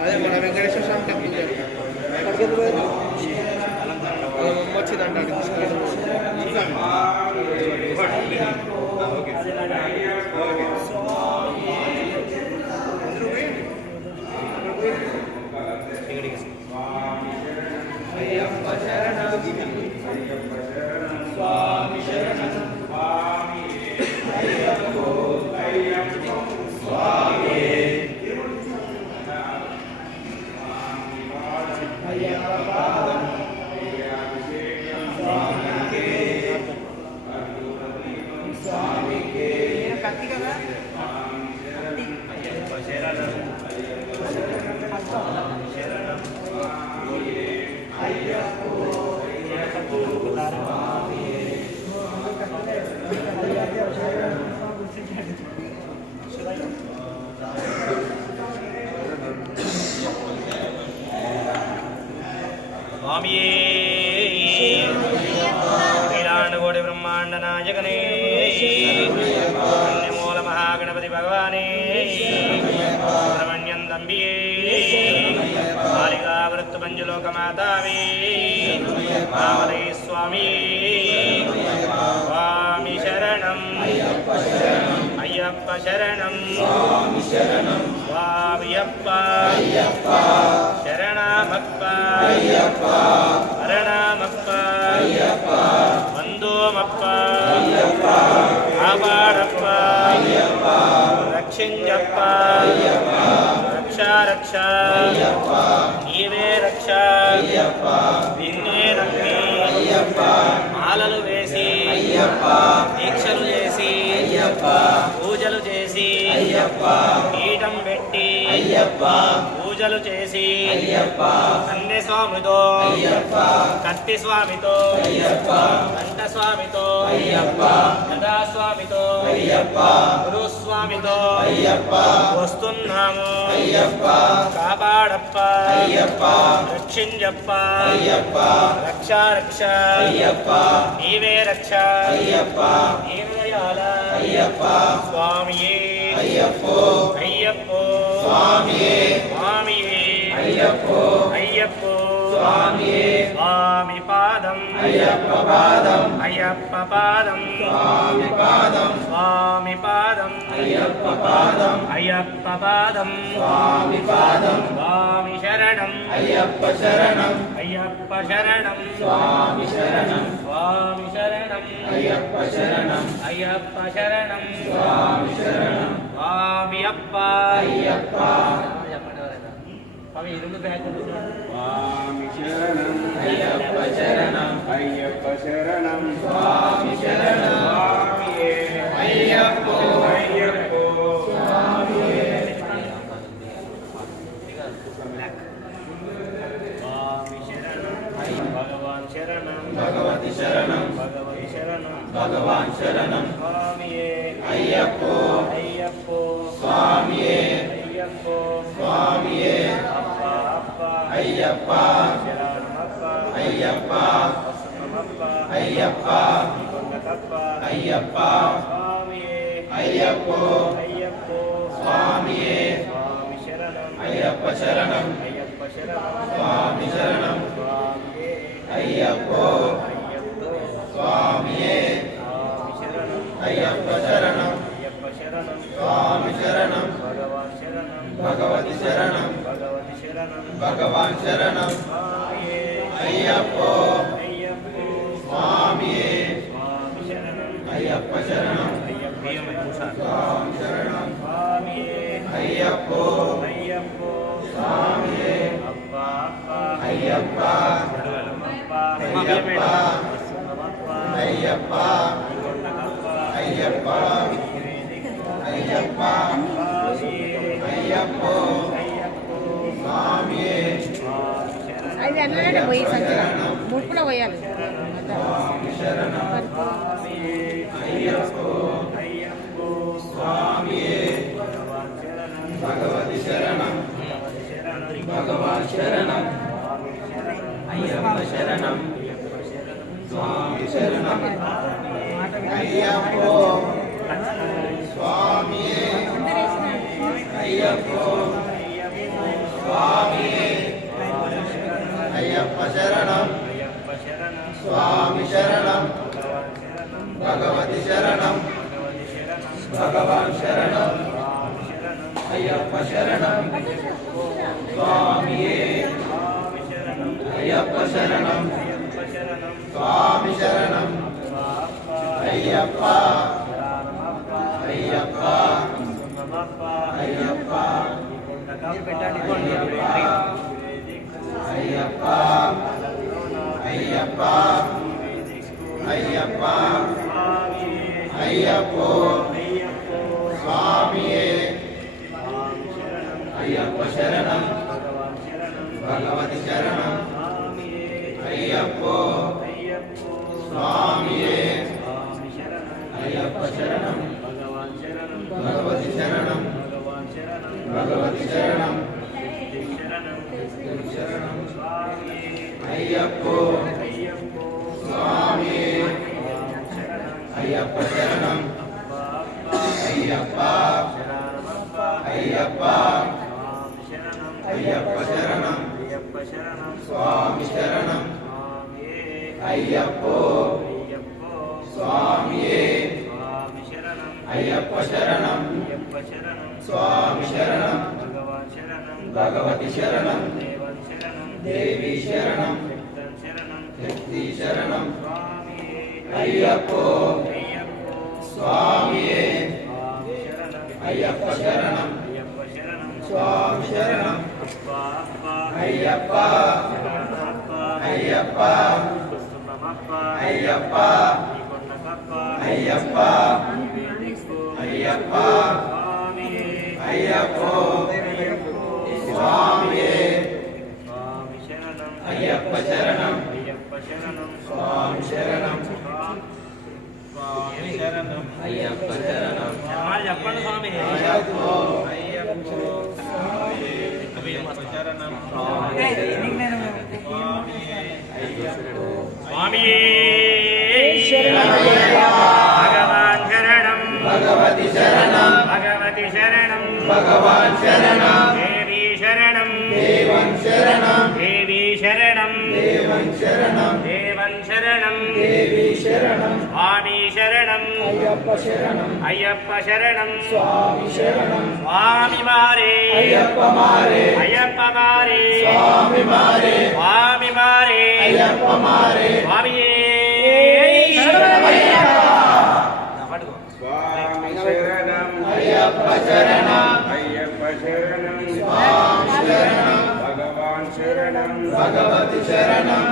అదే మన వెంకటేశ్వర స్వామి టెంపుల్ వచ్చిందంట స్వామి శరణం స్వామి అయ్యప్పో అయ్యప్పో స్వామి అయ్యప్ప పాదం స్వామికే కత్తి కదా అయ్యప్ప శరణం శరణం అయ్యప్పో स्वामिये नीलांडकोटि ब्रह्मांड नायकने मूल महागणपति भगवाने सुब्रह्मण्यं तंबिये बालिका वृत्त पंचलोक मातावे मामले स्वामी स्वामी शरणं अय्यप्प शरणं स्वामी शरणं स्वामियप्प शरणमप्प शरणमप्प वंदोमप्प कापाडप्प रक्षिंजप्प रक्षा रक्षा नीवे रक्षा निन्ने नम्मी మాలలు వేసి దీక్షలు చేసి పూజలు చేసి పీఠం పెట్టి పూజలు చేసి కన్నె స్వామితో కత్తి స్వామితో కంఠ స్వామితో గదా స్వామితో గురుస్వామితో వస్తున్నాము కాపాడప్ప రక్షించప్ప రక్షా రక్ష నీవే రక్ష స్వామియే అయ్యప్పో స్వామియే అయ్యప్పో స్వామి పాదం అయ్యప్ప పాదం స్వామి పాదం అయ్యప్ప పాదం స్వామి శరణం అయ్యప్ప శరణం స్వామి శరణం అయ్యప్ప శరణం స్వామి అప్ప స్వామి రెండు బ్యాగ్ స్వామి శరణం అయ్యప్ప శరణం స్వామి శరణం స్వామియే అయ్యప్పో స్వామియే భగవాన్ శరణం భగవతి శరణం భగవాన్ శరణం స్వామియే అయ్యప్పో స్వామియే స్వామియే అయ్యప్ప అయ్యప్ప అయ్యప్ప అయ్యప్ప అయ్యప్పో స్వామియే అయ్యప్ప శరణం స్వామి శరణం అయ్యప్పో స్వామియే అయ్యప్ప శరణం స్వామి శరణం భగవతి శరణం భగవాన్ శరణం అయ్యప్పో స్వామియే అయ్యప్ప శరణం స్వామి శరణం అయ్యప్పో స్వామియే అయ్యప్ప అయ్యప్ప అయ్యప్ప అయ్యప్ప అయ్యప్పో స్వామియే అది అన్నట్టు పోయి ముక్కులో పోయాలి స్వామి శరణం అయ్యప్పో స్వామియే భగవతి శరణం భగవాన్ శరణం అయ్యప్ప శరణం స్వామి శరణం అయ్యప్పో స్వామియే అయ్యప్పో స్వామియే అయ్యప్ప శరణం స్వామి శరణం భగవతి శరణం భగవాన్ శరణం అయ్యప్ప శరణం స్వామియే అయ్యప్ప శరణం స్వామి శరణం అయ్యప్ప అయ్యప్ప అయ్యప్ప అయ్యప్ప అయ్యప్ప అయ్యప్ప అయ్యప్పో స్వామియే అయ్యప్ప శరణం భగవతి శరణం అయ్యప్పో స్వామియే అయ్యప్ప శరణం భగవతి శరణం భగవతి శరణం శరణం అయ్యప్పో స్వామియే అయ్యప్ప శరణం అయ్యప్ప అయ్యప్ప అయ్యప్ప శరణం స్వామి శరణం అయ్యప్పో స్వామియే అయ్యప్ప శరణం స్వామి శరణం భగవతి శరణం దేవి శరణం శక్తి శరణం అయ్యప్పో స్వామియే అయ్యప్ప శరణం స్వామి శరణం అయ్యప్ప అయ్యప్ప అయ్యప్ప అయ్యప్ప అయ్యప్ప అయ్యప్పో స్వామియే అయ్యప్ప శరణం స్వామి శరణం అయ్యప్ప శరణం చెప్పండి స్వామి అయ్యప్పో స్వామి భగవాన్ శరణం భగవతి శరణం భగవతి శరణం భగవాన్ శరణం దేవి శరణం దేవం శరణం దేవి శరణం దేవం శరణం దేవన్ శరణం దేవి శరణం స్వామి శరణం అయ్యప్ప శరణం అయ్యప్ప శరణం స్వామి శరణం స్వామి మారే అయ్యప్ప మారే అయ్యప్ప మారే స్వామి మారే స్వామి మారే అయ్యప్ప మారే స్వామియే స్వామి శరణం అయ్యప్ప శరణం అయ్యప్ప శరణం స్వామి శరణం భగవాన్ శరణం భగవతి శరణం